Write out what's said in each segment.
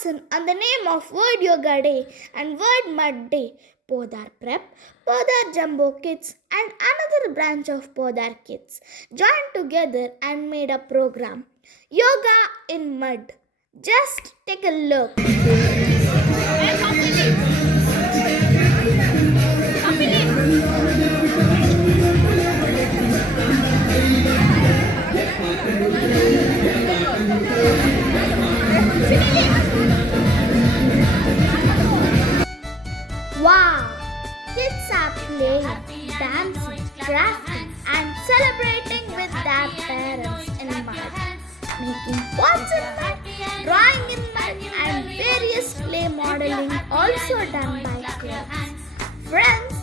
lesson on the name of Word Yoga Day and Word Mud Day. Podar Prep, Podar Jumbo Kids, and another branch of Podar Kids joined together and made a program, Yoga in Mud. Just take a look. Wow! Kids are playing, dancing, crafting, and celebrating with their parents in mud, making pots in mud, drawing in mud, and various clay modeling also done by kids. Friends,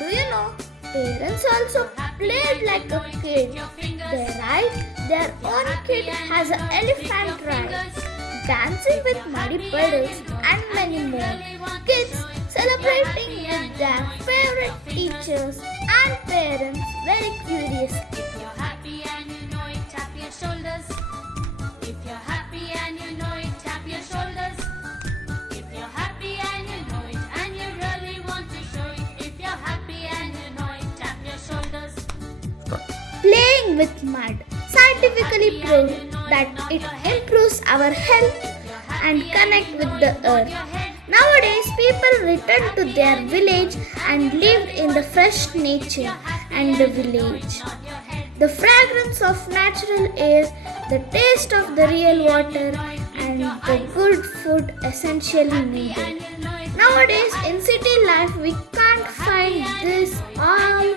do you know parents also played like a kid? They ride their own kid has an elephant ride, dancing with muddy puddles, and many more. Kids celebrating with their favorite teachers and parents very curiously. If you're happy and you know it, tap your shoulders. If you're happy and you know it, tap your shoulders. If you're happy and you know it, and you really want to show it. If you're happy and you know it, tap your shoulders. Playing with mud scientifically proved that it improves our health and connect with the earth. Nowadays, people return to their village and lived in the fresh nature and the village. The fragrance of natural air, the taste of the real water, and the good food essentially needed. Nowadays, in city life, we can't find these all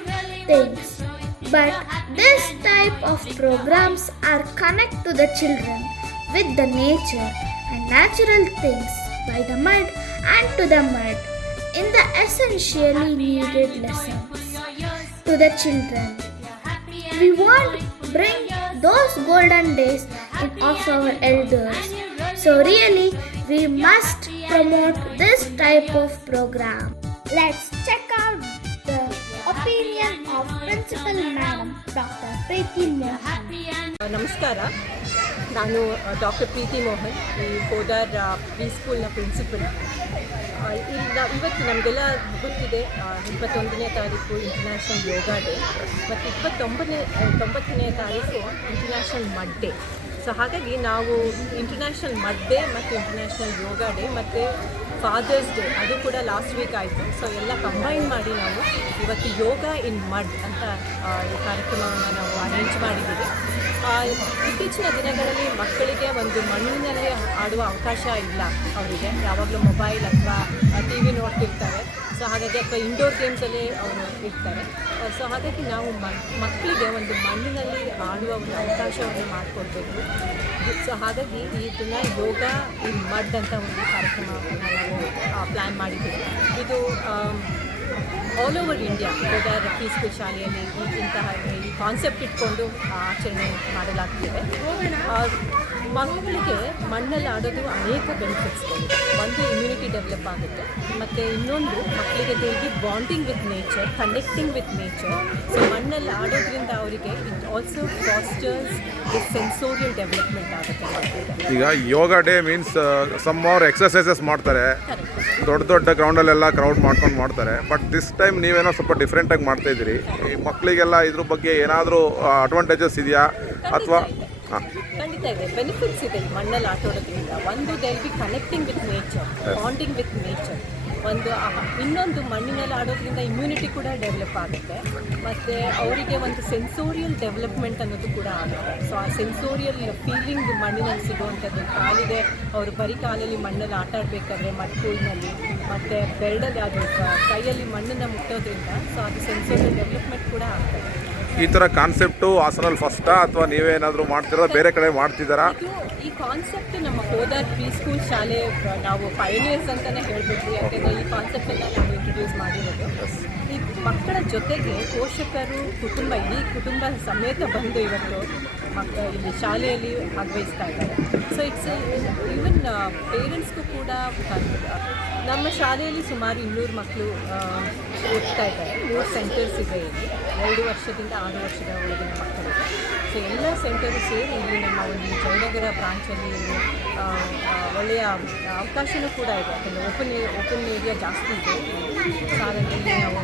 things. But this type of programs are connect to the children with the nature and natural things by the mud and to the mud in the essentially needed lessons to the children. We want to bring those golden days of our elders. So really we must promote this type of program. Let's check out the opinion of Principal Madam Dr. Preeti Mohan. ನಮಸ್ಕಾರ, ನಾನು doctor ಪ್ರೀತಿ ಮೋಹನ್, ಈ ಕೋದಾರ್ pre ಸ್ಕೂಲ್ನ principal. ಇವತ್ತು ನಮಗೆಲ್ಲ ಗೊತ್ತಿದೆ 21ನೇ ತಾರೀಕು international ಯೋಗ day ಮತ್ತು 29ನೇ ತಾರೀಕು ಇಂಟರ್ನ್ಯಾಷನಲ್ ಮಡ್ ಡೇ. ಸೊ ಹಾಗಾಗಿ ನಾವು ಇಂಟರ್ನ್ಯಾಷನಲ್ ಮಡ್ ಡೇ ಮತ್ತು ಇಂಟರ್ನ್ಯಾಷನಲ್ ಯೋಗ ಡೇ ಮತ್ತು ಫಾದರ್ಸ್ ಡೇ ಅದು ಕೂಡ ಲಾಸ್ಟ್ ವೀಕ್ ಆಯಿತು. ಸೊ ಎಲ್ಲ ಕಂಬೈನ್ ಮಾಡಿ ನಾವು ಇವತ್ತು ಯೋಗ ಇನ್ ಮಡ್ ಅಂತ ಈ ಕಾರ್ಯಕ್ರಮವನ್ನು ನಾವು ಅರೇಂಜ್ ಮಾಡಿದ್ದೀವಿ. ಇತ್ತೀಚಿನ ದಿನಗಳಲ್ಲಿ ಮಕ್ಕಳಿಗೆ ಒಂದು ಮಣ್ಣಿನಲ್ಲಿ ಆಡುವ ಅವಕಾಶ ಇಲ್ಲ. ಅವರಿಗೆ ಯಾವಾಗಲೂ ಮೊಬೈಲ್ ಅಥವಾ ಟಿ ವಿ ನೋಡ್ತಿರ್ತಾರೆ. ಸೊ ಹಾಗಾಗಿ ಅಥವಾ ಇಂಡೋರ್ ಗೇಮ್ಸಲ್ಲೇ ಅವರು ಇರ್ತಾರೆ. ಸೊ ಹಾಗಾಗಿ ನಾವು ಮಕ್ಕಳಿಗೆ ಒಂದು ಮಣ್ಣಿನಲ್ಲಿ ಆಡುವ ಒಂದು ಅವಕಾಶವನ್ನು ಮಾಡಿಕೊಡ್ಬೇಕು. ಸೊ ಹಾಗಾಗಿ ಇದನ್ನು ಯೋಗ ಇನ್ ಮಡ್ ಅಂತ ಒಂದು ಕಾರ್ಯಕ್ರಮವನ್ನು ನಾವು ಪ್ಲ್ಯಾನ್ ಮಾಡಿದ್ದೀವಿ. ಇದು ಆಲ್ ಓವರ್ ಇಂಡಿಯಾ ಕೋದಾರ್ ಪ್ರೀ ಸ್ಕೂಲ್ ಶಾಲೆಯಲ್ಲಿ ಇಂತಹ ಈ ಕಾನ್ಸೆಪ್ಟ್ ಇಟ್ಕೊಂಡು ಆಚರಣೆ ಮಾಡಲಾಗ್ತಿದೆ. ಮಕ್ಕಳಿಗೆ ಮಣ್ಣಲ್ಲಿ ಆಡೋದು ಅನೇಕ ಬೆನಿಫಿಟ್ಸ್ಗಳಿದೆ. ಒಂದು ಇಮ್ಯುನಿಟಿ ಡೆವಲಪ್ ಆಗುತ್ತೆ, ಮತ್ತು ಇನ್ನೊಂದು ಮಕ್ಕಳಿಗೆ the bonding with nature, connecting with nature. So ಮಣ್ಣಲ್ಲಿ ಆಡೋದ್ರಿಂದ ಅವರಿಗೆ it also fosters the sensorial development ಆಗುತ್ತೆ. ಈಗ yoga day means some our exercises ಮಾಡ್ತಾರೆ, ದೊಡ್ಡ ದೊಡ್ಡ ಗ್ರೌಂಡಲ್ಲೆಲ್ಲ ಕ್ರೌಡ್ ಮಾಡ್ಕೊಂಡು ಮಾಡ್ತಾರೆ. ಬಟ್ ದಿಸ್ ಟೈಮ್ ನೀವೇನೋ ಸ್ವಲ್ಪ ಡಿಫ್ರೆಂಟಾಗಿ ಮಾಡ್ತಾ ಇದ್ದೀರಿ. ಈ ಮಕ್ಕಳಿಗೆಲ್ಲ ಇದ್ರ ಬಗ್ಗೆ ಏನಾದರೂ ಅಡ್ವಾಂಟೇಜಸ್ ಇದೆಯಾ ಅಥವಾ? ಖಂಡಿತ ಇದೆ, ಬೆನಿಫಿಟ್ಸ್ ಇದೆ ಈ ಮಣ್ಣಲ್ಲಿ ಆಟಾಡೋದ್ರಿಂದ. ಒಂದು they will be connecting with nature, bonding with nature. ಒಂದು ಇನ್ನೊಂದು ಮಣ್ಣಿನಲ್ಲಿ ಆಡೋದ್ರಿಂದ ಇಮ್ಯುನಿಟಿ ಕೂಡ ಡೆವಲಪ್ ಆಗುತ್ತೆ, ಮತ್ತು ಅವರಿಗೆ ಒಂದು ಸೆನ್ಸೋರಿಯಲ್ ಡೆವಲಪ್ಮೆಂಟ್ ಅನ್ನೋದು ಕೂಡ ಆಗುತ್ತೆ. ಸೊ ಆ ಸೆನ್ಸೋರಿಯಲ್ ಫೀಲಿಂಗ್ ಮಣ್ಣಿನಲ್ಲಿ ಸಿಗುವಂಥದ್ದು. ಕಾಲಿಗೆ ಅವರು ಬರೀ ಕಾಲಲ್ಲಿ ಮಣ್ಣಲ್ಲಿ ಆಟ ಆಡಬೇಕಾದ್ರೆ ಮಡ್ಕೂಲ್ನಲ್ಲಿ ಮತ್ತು ಬೆರಡಲ್ಲಿ ಅದು ಕೈಯಲ್ಲಿ ಮಣ್ಣನ್ನು ಮುಟ್ಟೋದ್ರಿಂದ ಸೊ ಅದು ಸೆನ್ಸೋರಿಯಲ್ ಡೆವಲಪ್ಮೆಂಟ್ ಕೂಡ ಆಗ್ತದೆ. ಈ ಥರ ಕಾನ್ಸೆಪ್ಟು ಹಾಸನಲ್ಲಿ ಫಸ್ಟಾ ಅಥವಾ ನೀವೇನಾದರೂ ಮಾಡ್ತಿರೋ ಬೇರೆ ಕಡೆ ಮಾಡ್ತಿದ್ದಾರಾ? ಈ ಕಾನ್ಸೆಪ್ಟ್ ನಮ್ಮ ಕೋದಾರ್ ಪ್ರೀ ಸ್ಕೂಲ್ ಶಾಲೆ ನಾವು ಪೈನಿಯರ್ಸ್ ಅಂತಲೇ ಹೇಳಬೇಕು. ಯಾಕೆಂದರೆ ಈ ಕಾನ್ಸೆಪ್ಟನ್ನು ನಾವು ಇಂಟ್ರೊಡ್ಯೂಸ್ ಮಾಡಿರೋದು. ಇದು ಮಕ್ಕಳ ಜೊತೆಗೆ ಪೋಷಕರು ಇಡೀ ಕುಟುಂಬ ಸಮೇತ ಬಂದು ಇವತ್ತು ಇಲ್ಲಿ ಶಾಲೆಯಲ್ಲಿ ಭಾಗವಹಿಸ್ತಾ ಇದ್ದಾರೆ. ಸೊ ಇಟ್ಸ್ ಈವನ್ ಪೇರೆಂಟ್ಸ್ಗೂ ಕೂಡ ನಮ್ಮ ಶಾಲೆಯಲ್ಲಿ ಸುಮಾರು 200 ಮಕ್ಕಳು ಓದ್ತಾ ಇದ್ದಾರೆ. 3 ಸೆಂಟರ್ಸ್ ಇದೆ ಇಲ್ಲಿ, 2 ವರ್ಷದಿಂದ 6 ವರ್ಷದ ಒಳಗಿನ ಮಕ್ಕಳು. ಸೊ ಎಲ್ಲ ಸೆಂಟರು ಸೇರಿ ಇಲ್ಲಿ ನಮ್ಮ ಒಂದು ಜಯನಗರ ಬ್ರಾಂಚಲ್ಲಿ ಒಳ್ಳೆಯ ಅವಕಾಶವೂ ಕೂಡ ಇದೆ. ಯಾಕಂದರೆ ಓಪನ್ ಏರಿಯಾ ಜಾಸ್ತಿ ಇದೆ. ಸಾಲದಲ್ಲಿ ನಾವು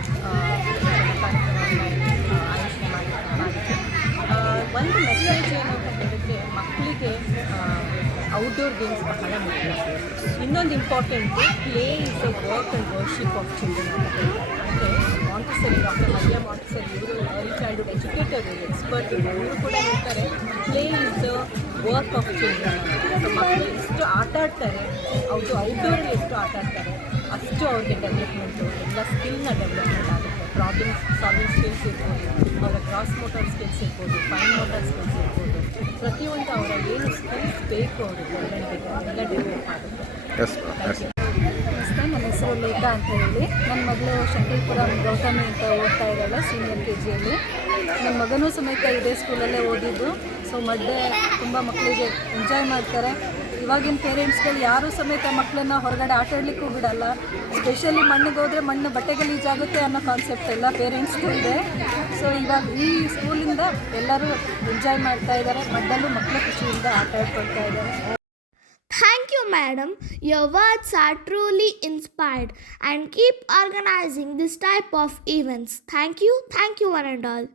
ಕಾರ್ಯಕ್ರಮವನ್ನು ಆಯೋಜನೆ ಮಾಡಿದ್ವಿ. ಒಂದು ಮೆಸೇಜ್ ಏನು ಅಂತ ಹೇಳಿದ್ರೆ, ಮಕ್ಕಳಿಗೆ ಔಟ್ಡೋರ್ ಗೇಮ್ಸ್ ಬಹಳ ಮುಖ್ಯ. ಇನ್ನೊಂದು important, play is a work and worship of children ಅಂತ ಹೇಳ್ತಾರೆ. ಅಂದರೆ ಮಾಂಟೆಸರಿ, ಡಾಕ್ಟರ್ ಮರಿಯಾ ಮಾಂಟೆಸರಿ ಇವರು ಅರ್ಲಿ ಚೈಲ್ಡ್ಹುಡ್ ಎಜುಕೇಟರ್, ಎಕ್ಸ್ಪರ್ಟ್ ಇವರು ಕೂಡ ಹೇಳ್ತಾರೆ play is a work of children. So ಮಕ್ಕಳು ಎಷ್ಟು ಆಟ ಆಡ್ತಾರೆ, ಅವರು ಔಟ್ಡೋರಲ್ಲಿ ಎಷ್ಟು ಆಟ ಆಡ್ತಾರೆ ಅಷ್ಟು ಅವ್ರಿಗೆ ಡೆವಲಪ್ಮೆಂಟು, ಎಲ್ಲ ಸ್ಕಿಲ್ನ ಡೆವಲಪ್ಮೆಂಟ್ ಆಗುತ್ತೆ. ಪ್ರಾಬ್ಲಮ್ ಸಾಲ್ವಿಂಗ್ ಸ್ಕಿಲ್ಸ್ ಇರ್ಬೋದು, ಅವರ ಕ್ರಾಸ್ ಮೋಟಾರ್ ಸ್ಕಿಲ್ಸ್ ಇರ್ಬೋದು, ಫೈನ್ ಮೋಟಾರ್ ಸ್ಕಿಲ್ಸ್ ಇರ್ಬೋದು, ಪ್ರತಿಯೊಂದು ಅವರ ಏನು ಸ್ಕಿಲ್ಸ್ ಬೇಕು ಅವ್ರಿಗೆ ಎಲ್ಲ ಡೆವಲಪ್ ಆಗುತ್ತೆ. ನಮಸ್ತೆ, ನನ್ನ ಹೆಸರು ಲೇಖಾ ಅಂತ ಹೇಳಿ. ನನ್ನ ಮಗಳು ಶಂಕರಪುರ ಗೌತಮಿ ಅಂತ ಓದ್ತಾ ಇದ್ದಾಳೆ ಸೀನಿಯರ್ KGಯಲ್ಲಿ. ನನ್ನ ಮಗನೂ ಸಮೇತ ಇದೇ ಸ್ಕೂಲಲ್ಲೇ ಓದಿದ್ದು. ಸೊ ಮಡ್ಡೆ ತುಂಬ ಮಕ್ಕಳಿಗೆ ಎಂಜಾಯ್ ಮಾಡ್ತಾರೆ. ಇವಾಗಿನ ಪೇರೆಂಟ್ಸ್ಗಳು ಯಾರೂ ಸಮೇತ ಮಕ್ಕಳನ್ನ ಹೊರಗಡೆ ಆಟ ಆಡಲಿಕ್ಕೂ ಬಿಡಲ್ಲ. ಸ್ಪೆಷಲಿ ಮಣ್ಣಿಗೆ ಹೋದರೆ ಮಣ್ಣು ಬಟ್ಟೆ ಗಲೀಜಾಗುತ್ತೆ ಅನ್ನೋ ಕಾನ್ಸೆಪ್ಟ್ ಎಲ್ಲ ಪೇರೆಂಟ್ಸ್ಗೂ ಇದೆ. ಸೊ ಇವಾಗ ಈ ಸ್ಕೂಲಿಂದ ಎಲ್ಲರೂ ಎಂಜಾಯ್ ಮಾಡ್ತಾ ಇದ್ದಾರೆ. ಮಡ್ಡಲ್ಲೂ ಮಕ್ಕಳು ಖುಷಿಯಿಂದ ಆಟ ಆಡ್ಕೊಳ್ತಾ ಇದ್ದಾರೆ. Thank you, madam. Your words are truly inspired, and keep organizing this type of events. Thank you, one and all.